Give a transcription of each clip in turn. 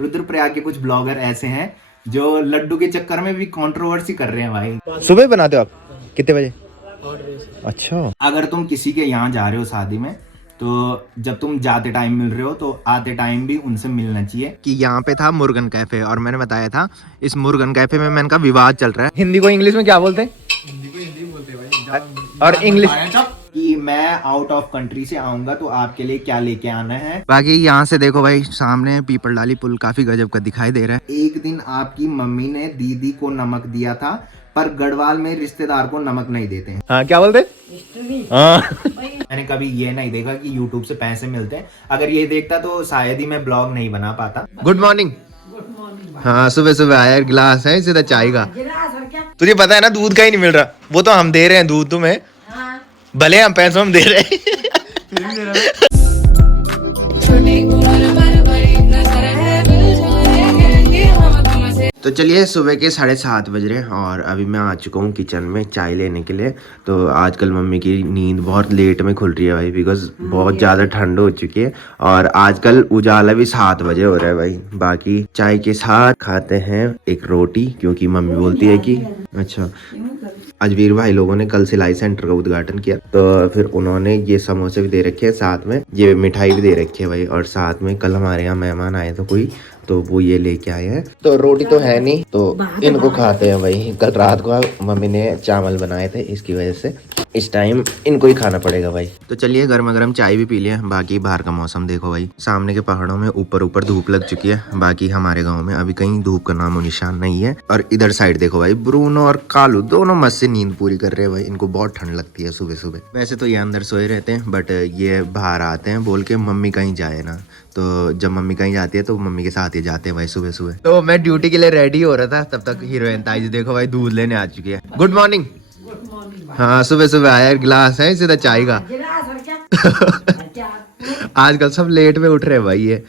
रुद्रप्रयाग के कुछ ब्लॉगर ऐसे हैं जो लड्डू के चक्कर में भी कंट्रोवर्सी कर रहे हैं भाई। सुबह बनाते हो आप? कितने बजे? 8 बजे से। अच्छा। अगर तुम किसी के यहाँ जा रहे हो शादी में, तो जब तुम जाते टाइम मिल रहे हो तो आते टाइम भी उनसे मिलना चाहिए। कि यहाँ पे था मुर्गन कैफे और मैंने बताया था इस मुर्गन कैफे में मैंने कहा विवाद चल रहा है। हिंदी को इंग्लिश में क्या बोलते हैं? हिंदी को हिंदी बोलते हैं भाई। और इंग्लिश कि मैं आउट ऑफ कंट्री से आऊंगा तो आपके लिए क्या लेके आना है। बाकी यहाँ से देखो भाई, सामने पीपल डाली पुल काफी गजब का दिखाई दे रहा है। एक दिन आपकी मम्मी ने दीदी को नमक दिया था, पर गढ़वाल में रिश्तेदार को नमक नहीं देते हैं। हाँ, क्या बोलते? हाँ। मैंने कभी ये नहीं देखा कि YouTube से पैसे मिलते हैं। अगर ये देखता तो शायद ही मैं ब्लॉग नहीं बना पाता। Good morning. हाँ, सुबह सुबह आया, गिलास है सीधा चाय का। तुझे पता है ना दूध का ही नहीं मिल रहा, वो तो हम दे रहे हैं दूध तुम्हें। भले हम पैसों में दे रहे हैं। तो चलिए, सुबह के 7:30 बज रहे हैं और अभी मैं आ चुका हूँ किचन में चाय लेने के लिए। तो आजकल मम्मी की नींद बहुत लेट में खुल रही है भाई, बिकॉज बहुत ज़्यादा ठंड हो चुकी है और आजकल उजाला भी 7 बजे हो रहा है भाई। बाकी चाय के साथ खाते हैं एक रोटी, क्योंकि मम्मी बोलती है कि अच्छा, अजवीर भाई लोगों ने कल सिलाई सेंटर का उद्घाटन किया, तो फिर उन्होंने ये समोसे भी दे रखे हैं, साथ में ये मिठाई भी दे रखी है भाई। और साथ में कल हमारे यहाँ मेहमान आए थे कोई, तो वो ये लेके आए हैं। तो रोटी तो है नहीं, तो इनको खाते हैं भाई। कल रात को मम्मी ने चावल बनाए थे, इसकी वजह से इस टाइम इनको ही खाना पड़ेगा भाई। तो चलिए, गर्मा गर्म चाय भी पी लिया। बाकी बाहर का मौसम देखो भाई, सामने के पहाड़ों में ऊपर ऊपर धूप लग चुकी है। बाकी हमारे गाँव में अभी कहीं धूप का नामो निशान नहीं है। और इधर साइड देखो भाई, ब्रूनो और कालू दोनों मस्त से नींद पूरी कर रहे हैं भाई। इनको बहुत ठंड लगती है सुबह सुबह। वैसे तो ये अंदर सोए रहते हैं, बट ये बाहर आते हैं बोल के मम्मी कहीं जाए ना। तो जब मम्मी कहीं जाती है तो मम्मी के साथ ही जाते हैं भाई सुबह सुबह। तो मैं ड्यूटी के लिए रेडी हो रहा था, तब तक हीरोइन ताई जी देखो भाई दूध लेने आ चुकी है। Good morning. हाँ, सुबह सुबह आया, गिलास है सीधा चाय का। आजकल सब लेट में उठ रहे हैं भाई। ये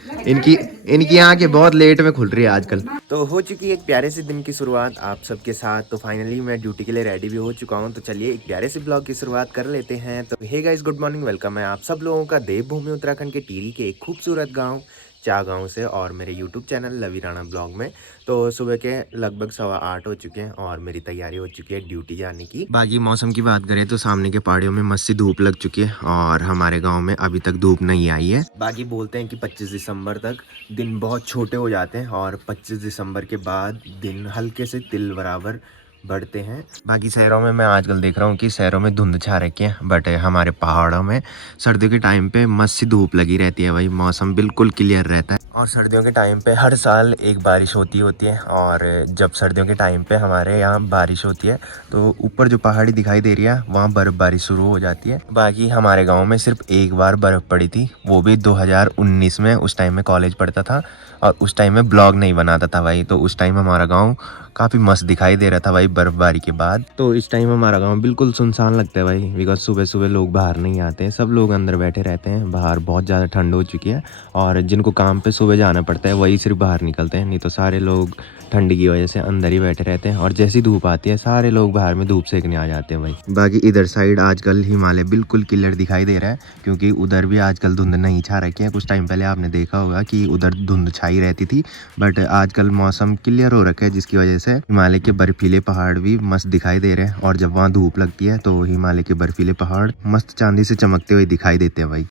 इनकी आंखें बहुत लेट में खुल रही है आजकल। तो हो चुकी है एक प्यारे से दिन की शुरुआत आप सबके साथ। तो फाइनली मैं ड्यूटी के लिए रेडी भी हो चुका हूँ। तो चलिए एक प्यारे से ब्लॉग की शुरुआत कर लेते हैं। तो hey guys, good morning, welcome है आप सब लोगों का देवभूमि उत्तराखंड के टिहरी के एक खूबसूरत गाँव चागांव से और मेरे यूट्यूब चैनल लवी राणा ब्लॉग में। तो सुबह के लगभग 8:15 हो चुके हैं और मेरी तैयारी हो चुकी है ड्यूटी जाने की। बाकी मौसम की बात करें तो सामने के पहाड़ियों में मस्त सी धूप लग चुकी है और हमारे गांव में अभी तक धूप नहीं आई है। बाकी बोलते हैं कि 25 दिसंबर तक दिन बहुत छोटे हो जाते हैं और 25 दिसंबर के बाद दिन हल्के से तिल बराबर बढ़ते हैं। बाकी शहरों में मैं आजकल देख रहा हूँ कि शहरों में धुंध छा रखी है, बट हमारे पहाड़ों में सर्दियों के टाइम पे मस्त सी धूप लगी रहती है भाई। मौसम बिल्कुल क्लियर रहता है और सर्दियों के टाइम पे हर साल एक बारिश होती है। और जब सर्दियों के टाइम पे हमारे यहाँ बारिश होती है तो ऊपर जो पहाड़ी दिखाई दे रही है वहाँ बर्फबारी शुरू हो जाती है। बाकी हमारे गाँव में सिर्फ एक बार बर्फ़ पड़ी थी, वो भी 2019 में। उस टाइम में कॉलेज पढ़ता था और उस टाइम में ब्लॉग नहीं बनाता था भाई। तो उस टाइम हमारा गाँव काफ़ी मस्त दिखाई दे रहा था भाई बर्फबारी के बाद। तो इस टाइम हमारा गांव बिल्कुल सुनसान लगता है भाई, बिकॉज सुबह सुबह लोग बाहर नहीं आते हैं, सब लोग अंदर बैठे रहते हैं। बाहर बहुत ज़्यादा ठंड हो चुकी है और जिनको काम पे सुबह जाना पड़ता है वही सिर्फ बाहर निकलते हैं, नहीं तो सारे लोग ठंड की वजह से अंदर ही बैठे रहते हैं। और जैसी धूप आती है सारे लोग बाहर में धूप सेकने आ जाते हैं भाई। बाकी इधर साइड आजकल हिमालय बिल्कुल क्लियर दिखाई दे रहा है, क्योंकि उधर भी आजकल धुंध नहीं छा रखी है। कुछ टाइम पहले आपने देखा होगा कि उधर धुंध छाई रहती थी, बट आजकल मौसम क्लियर हो रखा है, जिसकी वजह से हिमालय के बर्फीले पहाड़ भी मस्त दिखाई दे रहे हैं। और जब वहाँ धूप लगती है तो हिमालय के बर्फीले पहाड़ मस्त चांदी से चमकते हुए दिखाई देते हैं भाई।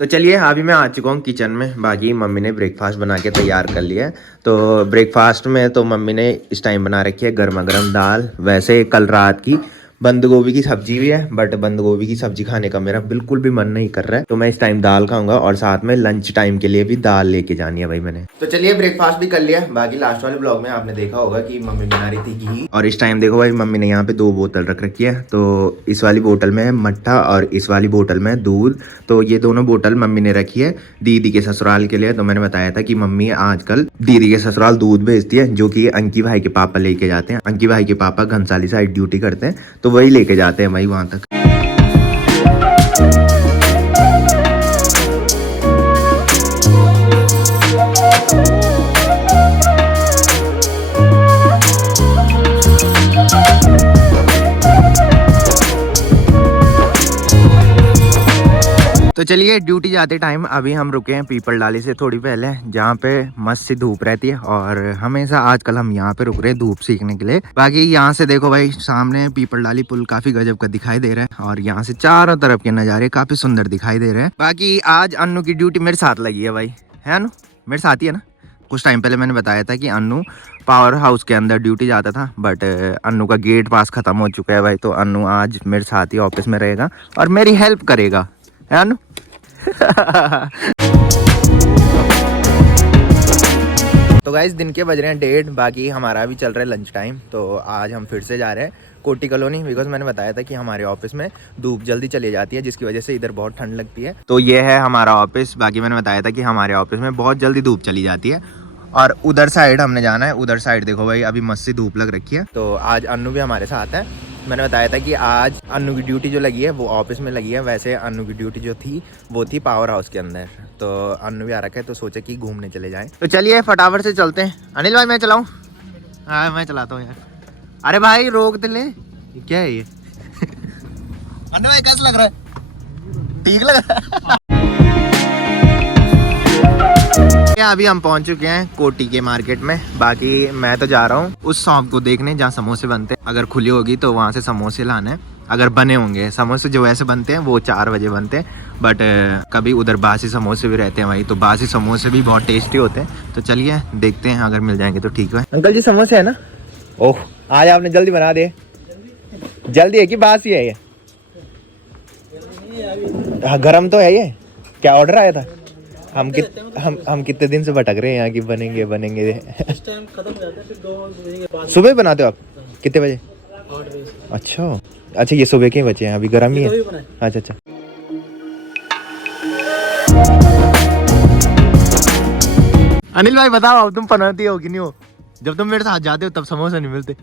तो चलिए, अभी मैं आ चुका हूँ किचन में। बाकी मम्मी ने ब्रेकफास्ट बना के तैयार कर लिया है। तो ब्रेकफास्ट में तो मम्मी ने इस टाइम बना रखी है गर्मा गर्म दाल। वैसे कल रात की बंद गोभी की सब्जी भी है, बट बंद गोभी की सब्जी खाने का मेरा बिल्कुल भी मन नहीं कर रहा है, तो मैं इस टाइम दाल खाऊंगा और साथ में लंच टाइम के लिए भी दाल लेके जानी है भाई मैंने। तो चलिए ब्रेकफास्ट भी कर लिया। बाकी लास्ट वाले ब्लॉग में आपने देखा होगा कि मम्मी बना रही थी घी, और इस टाइम देखो भाई मम्मी ने यहाँ पे 2 बोतल रख रखी है। तो इस वाली बोतल में है मट्ठा और इस वाली बोतल में दूध। तो ये दोनों बोतल मम्मी ने रखी है दीदी के ससुराल के लिए। तो मैंने बताया था कि मम्मी आजकल दीदी के ससुराल दूध भेजती है, जो कि अंकी भाई के पापा लेके जाते हैं। अंकी भाई के पापा घनसाली साइड ड्यूटी करते हैं, तो वही लेके जाते हैं भाई वहां तक। तो चलिए ड्यूटी जाते टाइम अभी हम रुके हैं पीपल डाली से थोड़ी पहले, जहाँ पे मस्त सी धूप रहती है, और हमेशा आजकल हम यहाँ पे रुक रहे हैं धूप सीखने के लिए। बाकी यहाँ से देखो भाई सामने पीपल डाली पुल काफी गजब का दिखाई दे रहा है, और यहाँ से चारों तरफ के नज़ारे काफी सुंदर दिखाई दे रहे हैं। बाकी आज अन्नू की ड्यूटी मेरे साथ लगी है भाई, है अन्नू मेरे साथ ही है ना। कुछ टाइम पहले मैंने बताया था कि अन्नू पावर हाउस के अंदर ड्यूटी जाता था, बट अन्नू का गेट पास खत्म हो चुका है भाई, तो अन्नू आज मेरे साथ ही ऑफिस में रहेगा और मेरी हेल्प करेगा, है अन्नू। तो गाइस दिन के बज रहे हैं 1:30, बाकी हमारा भी चल रहा है लंच टाइम। तो आज हम फिर से जा रहे हैं कोटी कॉलोनी, बिकॉज मैंने बताया था कि हमारे ऑफिस में धूप जल्दी चली जाती है, जिसकी वजह से इधर बहुत ठंड लगती है। तो ये है हमारा ऑफिस। बाकी मैंने बताया था कि हमारे ऑफिस में बहुत जल्दी धूप चली जाती है, और उधर साइड हमने जाना है। उधर साइड देखो भाई अभी मस्त सी धूप लग रखी है। तो आज अन्नू भी हमारे साथ है। मैंने बताया था कि आज अन्नू की ड्यूटी जो लगी है वो ऑफिस में लगी है, वैसे अन्नू की ड्यूटी जो थी वो थी पावर हाउस के अंदर। तो अन्नू भी आ रखा है, तो सोचे कि घूमने चले जाएं। तो चलिए फटाफट से चलते हैं। अनिल भाई मैं चलाऊं? हाँ मैं चलाता हूँ यार। अरे भाई रोक दे ले, ये क्या है ये? अनिल भाई कैसा लग रहा है? ठीक लग रहा है? अभी हम पहुंच चुके हैं कोटी के मार्केट में। बाकी मैं तो जा रहा हूँ उस शॉप को देखने जहाँ समोसे बनते हैं। अगर खुली होगी तो वहाँ से समोसे लाना है। अगर बने होंगे समोसे जो ऐसे बनते हैं वो 4 बजे बनते हैं, बट कभी उधर बासी समोसे भी रहते हैं भाई, तो बासी समोसे भी बहुत टेस्टी होते हैं। तो चलिए देखते हैं, अगर मिल जाएंगे तो ठीक है। अंकल जी समोसे है ना? ओह आज आपने जल्दी बना दे। जल्दी है कि बासी है ये? हाँ गरम तो है ये। क्या ऑर्डर आया था? हम कितने दिन से भटक रहे हैं यहाँ की बनेंगे बनेंगे। इस टाइम खत्म हो जाता है, फिर 2 बजे के बाद सुबह बनाते हो आप? कितने बजे? 8 बजे से। अच्छा ये सुबह के ही बचे हैं, अभी गर्म ही है। अच्छा अच्छा। अनिल भाई बताओ अब तुम बनाती हो कि नहीं हो? जब तुम मेरे साथ जाते हो तब समोसे नहीं मिलते।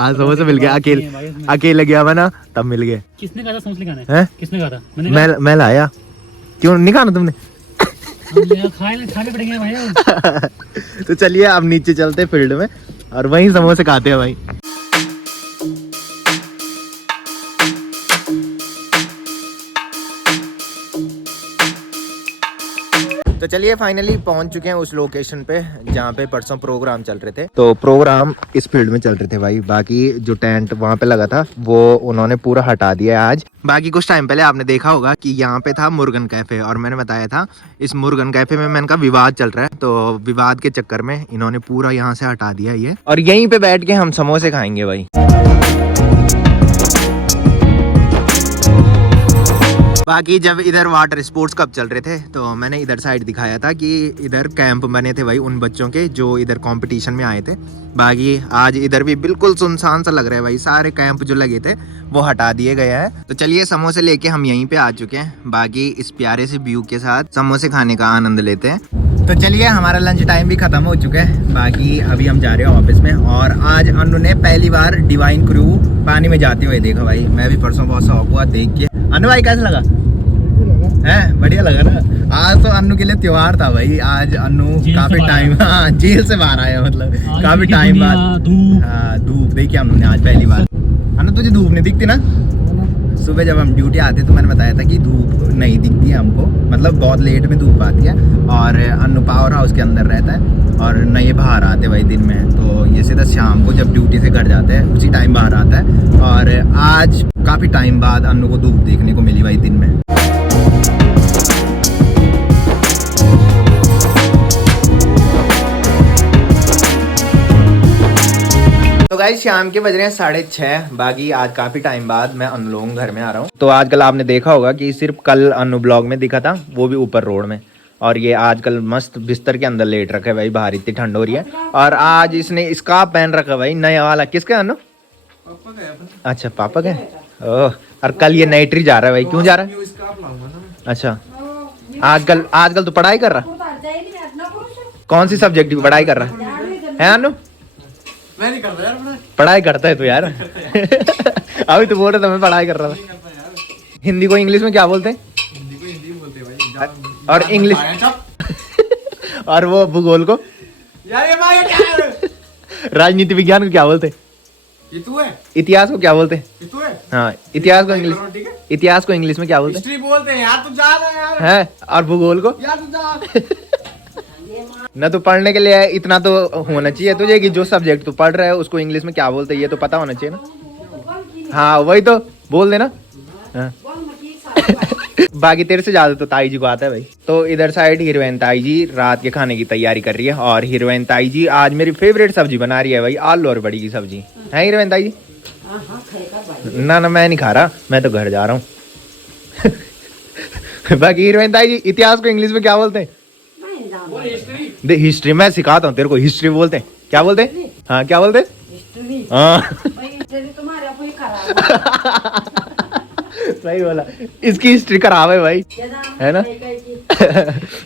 आज समोसे मिल गया, अकेले गया बना तब मिल गए। किसने कहा था समोसे खाने हैं? किसने कहा था? मैं लाया। क्यों नहीं खाना तुमने? खाने पड़ेंगे भाई। तो चलिए अब नीचे चलते फील्ड में और वहीं समोसे खाते हैं भाई। तो चलिए फाइनली पहुंच चुके हैं उस लोकेशन पे जहाँ पे परसों प्रोग्राम चल रहे थे। तो प्रोग्राम इस फील्ड में चल रहे थे भाई। बाकी जो टेंट वहाँ पे लगा था वो उन्होंने पूरा हटा दिया है आज। बाकी कुछ टाइम पहले आपने देखा होगा कि यहाँ पे था मुर्गन कैफे, और मैंने बताया था इस मुर्गन कैफे में मैंने कहा विवाद चल रहा है, तो विवाद के चक्कर में इन्होंने पूरा यहाँ से हटा दिया ये, और यहीं पे बैठ के हम समोसे खाएंगे भाई। बाकी जब इधर वाटर स्पोर्ट्स कप चल रहे थे तो मैंने इधर साइड दिखाया था कि इधर कैंप बने थे भाई उन बच्चों के जो इधर कंपटीशन में आए थे। बाकी आज इधर भी बिल्कुल सुनसान सा लग रहा है भाई, सारे कैंप जो लगे थे वो हटा दिए गए हैं। तो चलिए समोसे लेके हम यहीं पे आ चुके हैं। बाकी इस प्यारे से व्यू के साथ समोसे खाने का आनंद लेते हैं। तो चलिए हमारा लंच टाइम भी खत्म हो चुका है। बाकी अभी हम जा रहे हैं ऑफिस में, और आज अन्नू ने पहली बार डिवाइन क्रू पानी में जाते हुए देखा भाई। मैं भी परसों बहुत शौक हुआ देख के। अन्नू भाई कैसा लगा? है बढ़िया लगा ना? आज तो अन्नू के लिए त्योहार था भाई। आज अन्नू काफी टाइम जेल से बाहर आया, मतलब काफी टाइम बाद धूप देखी हमने आज पहली बार। अन्नू तुझे धूप नहीं दिखती ना? सुबह जब हम ड्यूटी आते तो मैंने बताया था कि धूप नहीं दिखती है हमको, मतलब बहुत लेट में धूप आती है। और अन्नू पावर हाउस के अंदर रहता है और न ये बाहर आते भाई दिन में, तो ये सीधा शाम को जब ड्यूटी से घर जाते हैं उसी टाइम बाहर आता है। और आज काफ़ी टाइम बाद अन्नू को धूप देखने को मिली भाई दिन में। तो गाइस शाम के बज रहे हैं 6:30। बाकी आज काफी टाइम बाद मैं अनु लोगों के घर में आ रहा हूँ। तो आजकल आपने देखा होगा कि सिर्फ कल अनु ब्लॉग में दिखा था, वो भी ऊपर रोड में। और ये आजकल मस्त बिस्तर के अंदर लेट रखा है भाई, बाहर इतनी ठंड हो रही है। और आज इसने स्कार्फ पहन रखा है भाई, नया वाला। किसका अनु? अच्छा पापा का। ओह, और कल ये नाइट्री जा रहा है भाई। क्यों जा रहा है? अच्छा, आजकल तो पढ़ाई कर रहा। कौन सी सब्जेक्ट की पढ़ाई कर रहा है अनु? मैं नहीं करता यार पढ़ाई करता है तू यार। अभी तो बोल रहा था मैं पढ़ाई कर रहा था। हिंदी को इंग्लिश में क्या बोलते हैं? हिंदी को हिंदी बोलते भाई। और इंग्लिश और वो भूगोल को? यार ये भाई क्या है? राजनीति विज्ञान को क्या बोलते हैं? ये तू है? इतिहास को क्या बोलते हैं? ये तू है? हाँ, इतिहास को ठीक इंग्लिश, है? इतिहास को इंग्लिश में क्या बोलते हिस्ट्री बोलते हैं यार, तू जा रहा यार। हैं? और भूगोल को? यार तू जा। न तो पढ़ने के लिए इतना तो होना चाहिए तुझे कि जो सब्जेक्ट तू पढ़ रहा है उसको इंग्लिश में क्या बोलते हैं ये तो पता होना चाहिए ना। हाँ वही तो बोल देना। हाँ। बाकी तेरे से ज्यादा तो ताई जी को आता है भाई। तो इधर साइड हीरोइन ताई जी रात के खाने की तैयारी कर रही है। और हीरोइन ताई जी आज मेरी फेवरेट सब्जी बना रही है भाई, आलू और बड़ी की सब्जी है हीरोइन ताई जी। ना ना मैं नहीं खा रहा, मैं तो घर जा रहा हूँ। बाकी हीरोइन ताई जी इतिहास को इंग्लिश में क्या बोलते हैं? देख हिस्ट्री मैं सिखाता हूँ तेरे को, हिस्ट्री बोलते हैं। क्या बोलते हैं? हाँ क्या बोलते हैं? हाँ सही बोला, इसकी हिस्ट्री खराब है भाई, है ना।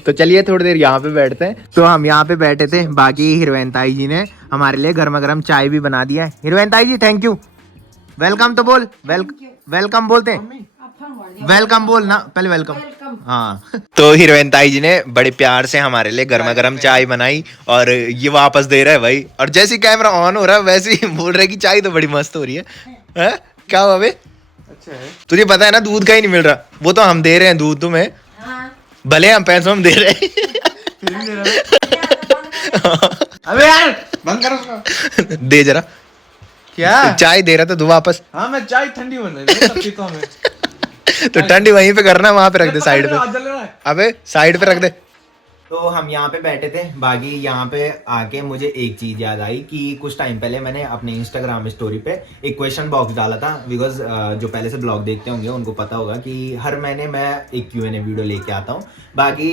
तो चलिए थोड़ी देर यहाँ पे बैठते हैं। तो हम यहाँ पे बैठे थे, बाकी हीरोइन ताई जी ने हमारे लिए गर्मा गर्म चाय भी बना दिया है। हीरोइन ताई जी थैंक यू। वेलकम तो बोल, वेलकम बोलते हैं। वेलकम बोल ना पहले, वेलकम। हाँ तो हीरोइन ताई जी ने बड़े प्यार से हमारे लिए गर्मा गर्म चाय बनाई और ये वापस दे रहा है भाई। और जैसे ही कैमरा ऑन हो रहा है वैसे ही बोल रहा है कि चाय तो बड़ी मस्त हो रही है। क्या हुआ बे? अच्छा है, तुझे पता है ना दूध का ही नहीं मिल रहा, वो तो हम दे रहे हैं दूध तुम्हें। भले हम पैसों में दे रहे हैं। अबे यार बंद कर उसको। दे जरा। क्या चाय दे रहा था तू वापस। हाँ मैं चाय ठंडी बन रही है। तो ठंडी वहीं पे करना, वहां पे रख दे साइड पे। अबे साइड पे रख दे। तो हम यहाँ पे बैठे थे, बाकी यहाँ पे आके मुझे एक चीज याद आई कि कुछ टाइम पहले मैंने अपने इंस्टाग्राम स्टोरी पे एक क्वेश्चन बॉक्स डाला था। बिकॉज जो पहले से ब्लॉग देखते होंगे उनको पता होगा कि हर महीने मैं एक Q&A वीडियो लेके आता हूँ। बाकी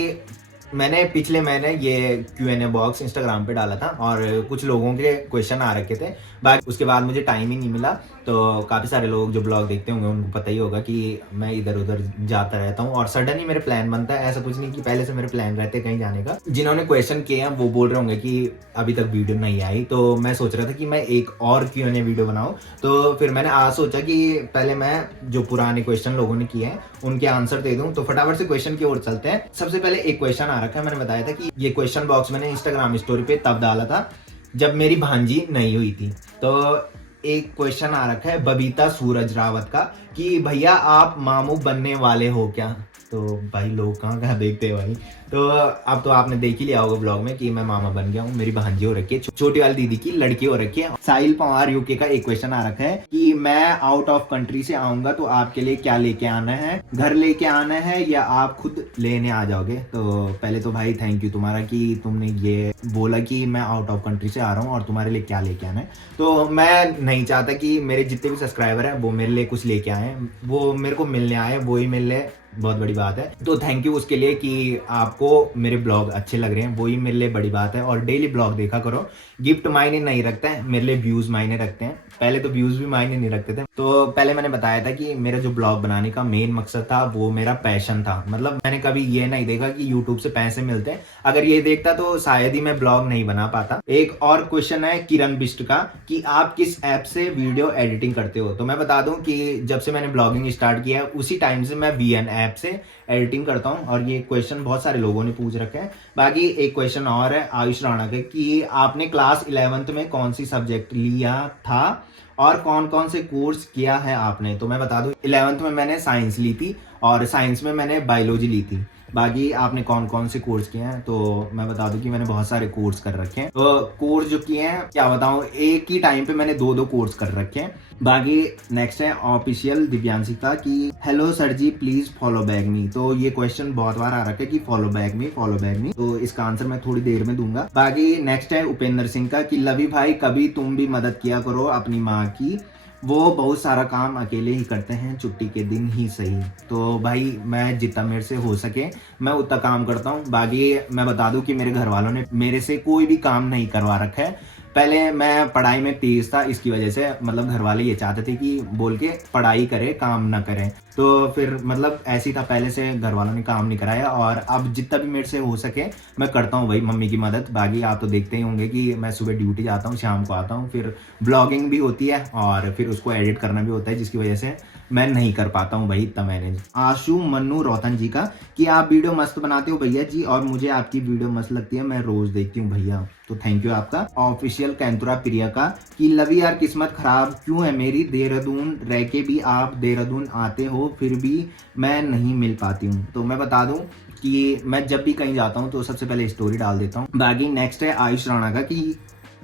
मैंने पिछले महीने ये Q&A बॉक्स इंस्टाग्राम पे डाला था और कुछ लोगों के क्वेश्चन आ रखे थे। बाकी उसके बाद मुझे टाइम ही नहीं मिला। तो काफ़ी सारे लोग जो ब्लॉग देखते होंगे उनको पता ही होगा कि मैं इधर उधर जाता रहता हूँ और सडन ही मेरे प्लान बनता है। ऐसा कुछ नहीं कि पहले से मेरे प्लान रहते कहीं जाने का। जिन्होंने क्वेश्चन किए हैं वो बोल रहे होंगे कि अभी तक वीडियो नहीं आई, तो मैं सोच रहा था कि मैं एक और Q&A वीडियो बनाऊँ। तो फिर मैंने आज सोचा कि पहले मैं जो पुराने क्वेश्चन लोगों ने किए हैं उनके आंसर दे दूँ। तो फटाफट से क्वेश्चन की ओर चलते हैं। सबसे पहले एक क्वेश्चन आ रखा है, मैंने बताया था कि ये क्वेश्चन बॉक्स मैंने इंस्टाग्राम स्टोरी पे तब डाला था जब मेरी भांजी नहीं हुई थी। तो एक क्वेश्चन आ रखा है बबीता सूरज रावत का कि भैया आप मामू बनने वाले हो क्या? तो भाई लोग कहाँ कहाँ देखते हैं भाई। तो अब तो आपने देख ही लिया होगा ब्लॉग में कि मैं मामा बन गया हूँ, मेरी भांजी हो रखी है, छोटी वाली दीदी की लड़की हो रखी है। साहिल पवार यूके का एक क्वेश्चन आ रखा है कि मैं आउट ऑफ कंट्री से आऊंगा तो आपके लिए क्या लेके आना है? घर लेके आना है या आप खुद लेने आ जाओगे? तो पहले तो भाई थैंक यू तुम्हारा कि तुमने ये बोला कि मैं आउट ऑफ कंट्री से आ रहा हूँ और तुम्हारे लिए क्या लेके आना है। तो मैं नहीं चाहता कि मेरे जितने भी सब्सक्राइबर हैं वो मेरे लिए कुछ लेके आए, वो मेरे को मिलने आए, वो ही मिल ले, बहुत बड़ी बात है। तो थैंक यू उसके लिए कि आपको मेरे ब्लॉग अच्छे लग रहे हैं, वही मेरे लिए बड़ी बात है। और डेली ब्लॉग देखा करो, गिफ्ट मायने नहीं रखता है, मेरे लिए व्यूज मायने रखते हैं। पहले तो व्यूज भी मायने नहीं रखते थे। तो पहले मैंने बताया था कि मेरा जो ब्लॉग बनाने का मेन मकसद था वो मेरा पैशन था। मतलब मैंने कभी ये नहीं देखा कि यूट्यूब से पैसे मिलते हैं, अगर ये देखता तो शायद ही मैं ब्लॉग नहीं बना पाता। एक और क्वेश्चन है किरण बिष्ट का कि आप किस ऐप से वीडियो एडिटिंग करते हो? तो मैं बता दूं कि जब से मैंने ब्लॉगिंग स्टार्ट किया है उसी टाइम से मैं VN ऐप से एडिटिंग करता हूं। और ये क्वेश्चन बहुत सारे लोगों ने पूछ रखे हैं। बाकी एक क्वेश्चन और है आयुष राणा के कि आपने क्लास 11th में कौन सी सब्जेक्ट लिया था और कौन कौन से कोर्स किया है आपने? तो मैं बता दूं 11th में मैंने साइंस ली थी और साइंस में मैंने बायोलॉजी ली थी। बाकी आपने कौन कौन से कोर्स किए हैं, तो मैं बता दूं कि मैंने बहुत सारे कोर्स कर रखे हैं। तो कोर्स जो किए हैं क्या बताऊं, एक ही टाइम पे मैंने दो कोर्स कर रखे हैं। बाकी नेक्स्ट है ऑफिशियल दिव्यांशी का कि hello sir ji please follow back me. तो ये क्वेश्चन बहुत बार आ रखा है कि फॉलो बैक मी, तो इसका आंसर मैं थोड़ी देर में दूंगा। बाकी नेक्स्ट है उपेंद्र सिंह का कि लवी भाई कभी तुम भी मदद किया करो अपनी माँ की, वो बहुत सारा काम अकेले ही करते हैं, छुट्टी के दिन ही सही। तो भाई मैं जितना मेरे से हो सके मैं उतना काम करता हूँ। बाकी मैं बता दूं कि मेरे घर वालों ने मेरे से कोई भी काम नहीं करवा रखा है। पहले मैं पढ़ाई में तेज था, इसकी वजह से मतलब घर वाले ये चाहते थे कि बोल के पढ़ाई करे काम ना करें, तो फिर मतलब ऐसी था, पहले से घर वालों ने काम नहीं कराया। और अब जितना भी मेरे से हो सके मैं करता हूँ भाई मम्मी की मदद। बाकी आप तो देखते ही होंगे कि मैं सुबह ड्यूटी जाता हूँ, शाम को आता हूँ, फिर ब्लॉगिंग भी होती है और फिर उसको एडिट करना भी होता है, जिसकी वजह से मैं नहीं कर पाता हूँ भाई इतना मैनेज। आशु मन्नू रोहतन जी का कि आप वीडियो मस्त बनाते हो भैया जी, और मुझे आपकी वीडियो मस्त लगती है, मैं रोज देखती हूँ भैया, तो थैंक यू आपका। ऑफिशियल कैंतुरा प्रिया का कि लवी यार किस्मत खराब क्यों है मेरी, देहरादून रह के भी आप देहरादून आते हो फिर भी मैं नहीं मिल पाती हूँ। तो मैं बता दूं कि मैं जब भी कहीं जाता हूँ तो सबसे पहले स्टोरी डाल देता हूँ। बाकी नेक्स्ट है आयुष राणा का कि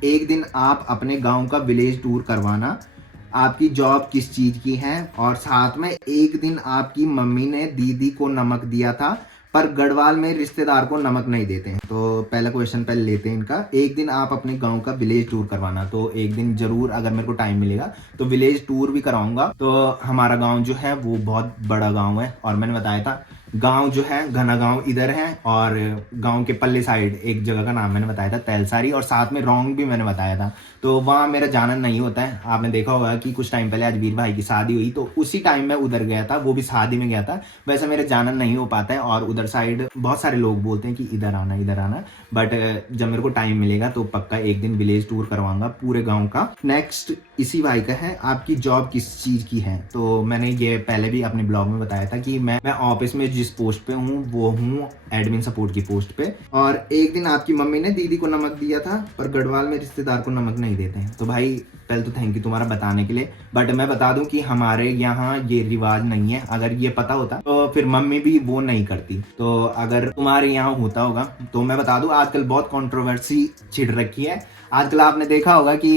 एक दिन आप अपने गांव का विलेज टूर करवाना, आपकी जॉब किस चीज की है, और साथ में एक दिन आपकी मम्मी ने दीदी को नमक दिया था पर गढ़वाल में रिश्तेदार को नमक नहीं देते हैं। तो पहला क्वेश्चन पहले लेते हैं इनका। एक दिन आप अपने गांव का विलेज टूर करवाना, तो एक दिन जरूर अगर मेरे को टाइम मिलेगा तो विलेज टूर भी कराऊंगा। तो हमारा गांव जो है वो बहुत बड़ा गांव है, और मैंने बताया था गांव जो है घना गांव इधर है, और गांव के पल्ले साइड एक जगह का नाम मैंने बताया था तैलसारी, और साथ में रोंग भी मैंने बताया था। तो वहाँ मेरा जाना नहीं होता है। आपने देखा होगा कि कुछ टाइम पहले अजवीर भाई की शादी हुई, तो उसी टाइम मैं उधर गया था, वो भी शादी में गया था। वैसे मेरा जाना नहीं हो पाता है, और उधर साइड बहुत सारे लोग बोलते हैं कि इधर आना, बट जब मेरे को टाइम मिलेगा तो पक्का एक दिन विलेज टूर करवाऊंगा पूरे गाँव का। नेक्स्ट इसी भाई का है, आपकी जॉब किस चीज की है। तो मैंने ये पहले भी अपने ब्लॉग में बताया था कि मैं ऑफिस में जिस पोस्ट पे हूँ वो हूँ एडमिन सपोर्ट की पोस्ट पे। और एक दिन आपकी मम्मी ने दीदी को नमक दिया था पर गढ़वाल में रिश्तेदार को नमक नहीं देते हैं। तो भाई पहले तो थैंक यू तुम्हारा बताने के लिए, बट मैं बता दूं कि हमारे यहाँ ये रिवाज नहीं है। अगर ये पता होता तो फिर मम्मी भी वो नहीं करती। तो अगर तुम्हारे यहाँ होता होगा तो मैं बता दूं, आजकल बहुत कंट्रोवर्सी छिड़ रखी है। आजकल आपने देखा होगा कि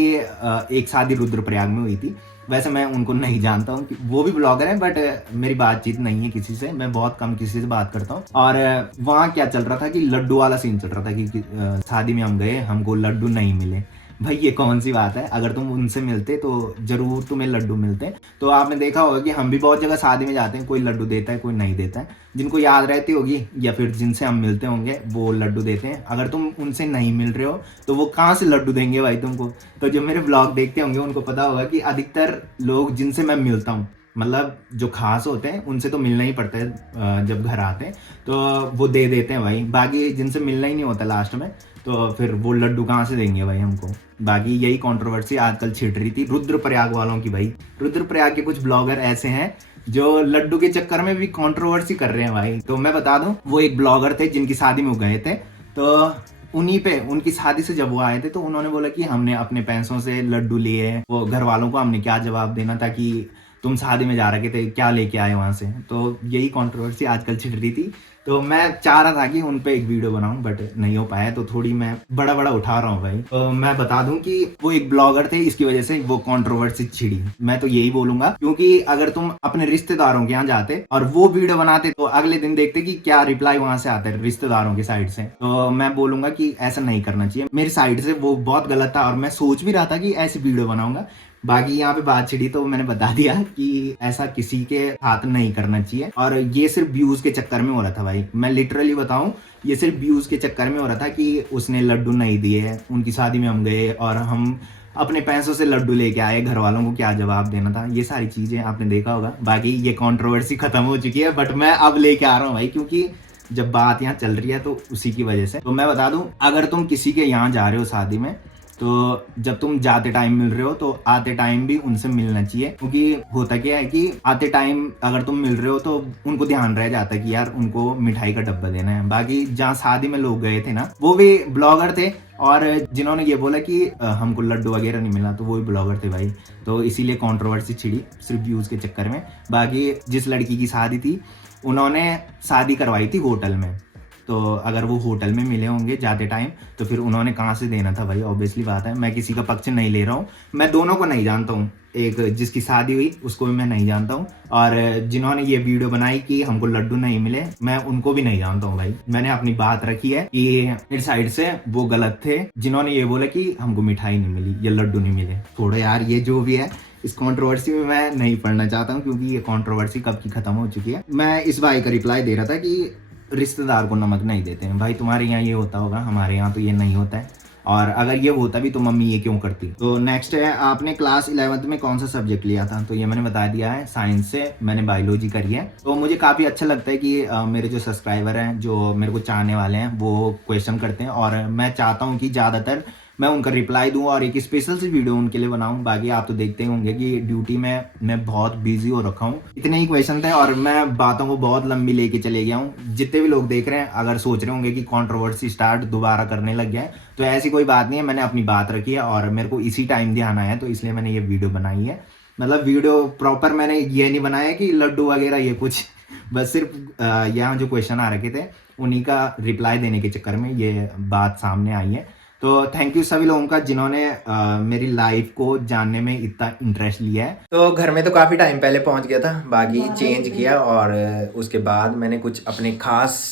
एक शादी रुद्रप्रयाग में हुई थी। वैसे मैं उनको नहीं जानता हूँ, वो भी ब्लॉगर हैं, बट मेरी बातचीत नहीं है किसी से, मैं बहुत कम किसी से बात करता हूँ। और वहाँ क्या चल रहा था कि लड्डू वाला सीन चल रहा था कि शादी में हम गए, हमको लड्डू नहीं मिले। भाई ये कौन सी बात है, अगर तुम उनसे मिलते तो जरूर तुम्हें लड्डू मिलते। तो आपने देखा होगा कि हम भी बहुत जगह शादी में जाते हैं, कोई लड्डू देता है कोई नहीं देता है। जिनको याद रहती होगी या फिर जिनसे हम मिलते होंगे वो लड्डू देते हैं। अगर तुम उनसे नहीं मिल रहे हो तो वो कहाँ से लड्डू देंगे भाई तुमको। तो जो मेरे ब्लॉग देखते होंगे उनको पता होगा कि अधिकतर लोग जिनसे मैं मिलता हूँ, मतलब जो खास होते हैं उनसे तो मिलना ही पड़ता है, जब घर आते हैं तो वो दे देते हैं भाई। बाकी जिनसे मिलना ही नहीं होता लास्ट में तो फिर वो लड्डू कहाँ से देंगे भाई हमको। बाकी यही कंट्रोवर्सी आजकल छिड़ रही थी रुद्रप्रयाग वालों की। भाई रुद्रप्रयाग के कुछ ब्लॉगर ऐसे हैं जो लड्डू के चक्कर में भी कंट्रोवर्सी कर रहे हैं भाई। तो मैं बता दूं, वो एक ब्लॉगर थे जिनकी शादी में वो गए थे, तो उन्हीं पे उनकी शादी से जब वो आए थे तो उन्होंने बोला कि हमने अपने पैसों से लड्डू लिए, वो घर वालों को हमने क्या जवाब देना था कि तुम शादी में जा रखे थे, क्या लेके आए वहां से। तो यही कंट्रोवर्सी आजकल छिड़ रही थी। तो मैं चाह रहा था कि उन पे एक वीडियो बनाऊं, बट नहीं हो पाया, तो थोड़ी मैं बड़ा उठा रहा हूँ भाई। तो मैं बता दूं कि वो एक ब्लॉगर थे, इसकी वजह से वो कंट्रोवर्सी छिड़ी। मैं तो यही बोलूंगा, क्योंकि अगर तुम अपने रिश्तेदारों के यहाँ जाते और वो वीडियो बनाते तो अगले दिन देखते कि क्या रिप्लाई वहां से आता है रिश्तेदारों की साइड से। तो मैं बोलूंगा कि ऐसा नहीं करना चाहिए मेरी साइड से, वो बहुत गलत था। और मैं सोच भी रहा था कि ऐसी वीडियो बनाऊंगा। बाकी यहाँ पे बात छिड़ी तो मैंने बता दिया कि ऐसा किसी के हाथ नहीं करना चाहिए। और ये सिर्फ व्यूज के चक्कर में हो रहा था भाई, मैं लिटरली बताऊं, ये सिर्फ व्यूज के चक्कर में हो रहा था कि उसने लड्डू नहीं दिए, उनकी शादी में हम गए और हम अपने पैसों से लड्डू लेके आए, घर वालों को क्या जवाब देना था, ये सारी चीजें आपने देखा होगा। बाकी ये कंट्रोवर्सी खत्म हो चुकी है, बट मैं अब लेके आ रहा हूँ भाई, क्योंकि जब बात यहाँ चल रही है तो उसी की वजह से। तो मैं बता दूं, अगर तुम किसी के यहाँ जा रहे हो शादी में, तो जब तुम जाते टाइम मिल रहे हो तो आते टाइम भी उनसे मिलना चाहिए। क्योंकि होता क्या है कि आते टाइम अगर तुम मिल रहे हो तो उनको ध्यान रह जाता है कि यार उनको मिठाई का डब्बा देना है। बाकी जहाँ शादी में लोग गए थे ना, वो भी ब्लॉगर थे, और जिन्होंने ये बोला कि हमको लड्डू वगैरह नहीं मिला, तो वो भी ब्लॉगर थे भाई। तो इसीलिए कंट्रोवर्सी छिड़ी सिर्फ व्यूज के चक्कर में। बाकी जिस लड़की की शादी थी उन्होंने शादी करवाई थी होटल में। तो अगर वो होटल में मिले होंगे जाते टाइम तो फिर उन्होंने कहाँ से देना था भाई, ऑब्वियसली बात है। मैं किसी का पक्ष नहीं ले रहा हूँ, मैं दोनों को नहीं जानता हूँ। एक जिसकी शादी हुई उसको भी मैं नहीं जानता हूँ, और जिन्होंने ये वीडियो बनाई कि हमको लड्डू नहीं मिले, मैं उनको भी नहीं जानता हूँ भाई। मैंने अपनी बात रखी है कि मेरी साइड से वो गलत थे जिन्होंने ये बोला कि हमको मिठाई नहीं मिली या लड्डू नहीं मिले। थोड़ा यार ये जो भी है इस कंट्रोवर्सी में मैं नहीं पढ़ना चाहता हूँ, क्योंकि ये कंट्रोवर्सी कब की खत्म हो चुकी है। मैं इस भाई का रिप्लाई दे रहा था कि रिश्तेदार को नमक नहीं देते हैं। भाई तुम्हारे यहाँ ये होता होगा, हमारे यहाँ तो ये नहीं होता है, और अगर ये होता भी तो मम्मी ये क्यों करती। तो नेक्स्ट है, आपने क्लास 11th में कौन सा सब्जेक्ट लिया था? तो ये मैंने बता दिया है, साइंस से मैंने बायोलॉजी करी है। तो मुझे काफ़ी अच्छा लगता है कि मेरे जो सब्सक्राइबर हैं, जो मेरे को चाहने वाले हैं, वो क्वेश्चन करते हैं, और मैं चाहता हूँ कि ज़्यादातर मैं उनका रिप्लाई दूं और एक स्पेशल सी वीडियो उनके लिए बनाऊं। बाकी आप तो देखते ही होंगे कि ड्यूटी में मैं बहुत बिजी हो रखा हूं। इतने ही क्वेश्चन थे और मैं बातों को बहुत लंबी लेके चले गया हूं। जितने भी लोग देख रहे हैं अगर सोच रहे होंगे कि कंट्रोवर्सी स्टार्ट दोबारा करने लग गया है, तो ऐसी कोई बात नहीं है। मैंने अपनी बात रखी है और मेरे को इसी टाइम ध्यान आया, तो इसलिए मैंने ये वीडियो बनाई है। मतलब वीडियो प्रॉपर मैंने ये नहीं बनाया कि लड्डू वगैरह ये कुछ, बस सिर्फ यहाँ जो क्वेश्चन आ रखे थे उन्हीं का रिप्लाई देने के चक्कर में ये बात सामने आई है। तो थैंक यू सभी लोगों का जिन्होंने मेरी लाइफ को जानने में इतना इंटरेस्ट लिया है। तो घर में तो काफ़ी टाइम पहले पहुंच गया था, बाकी चेंज किया, और उसके बाद मैंने कुछ अपने खास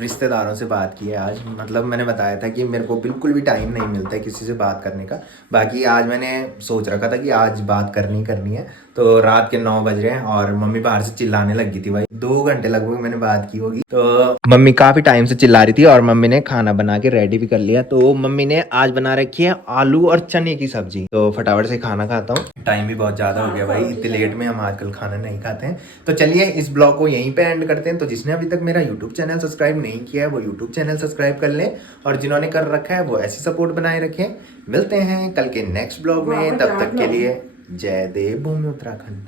रिश्तेदारों से बात की है आज। मतलब मैंने बताया था कि मेरे को बिल्कुल भी टाइम नहीं मिलता है किसी से बात करने का। बाकी आज मैंने सोच रखा था कि आज बात करनी है। तो रात के 9 बज रहे हैं और मम्मी बाहर से चिल्लाने लगी थी भाई। 2 घंटे लगभग मैंने बात की होगी। तो मम्मी काफ़ी टाइम से चिल्ला रही थी और मम्मी ने खाना बना के रेडी भी कर लिया। तो मम्मी ने आज बना रखी है आलू और चने की सब्जी। तो फटाफट से खाना खाता हूँ, टाइम भी बहुत ज़्यादा हो गया भाई, इतने लेट में हम आजकल खाना नहीं खाते हैं। तो चलिए इस ब्लॉग को यहीं पे एंड करते हैं। तो जिसने अभी तक मेरा यूट्यूब चैनल सब्सक्राइब नहीं किया है वो यूट्यूब चैनल सब्सक्राइब कर लें, और जिन्होंने कर रखा है वो ऐसी सपोर्ट बनाए रखें। मिलते हैं कल के नेक्स्ट ब्लॉग में, तब तक के लिए जय देव भूमि उत्तराखंड।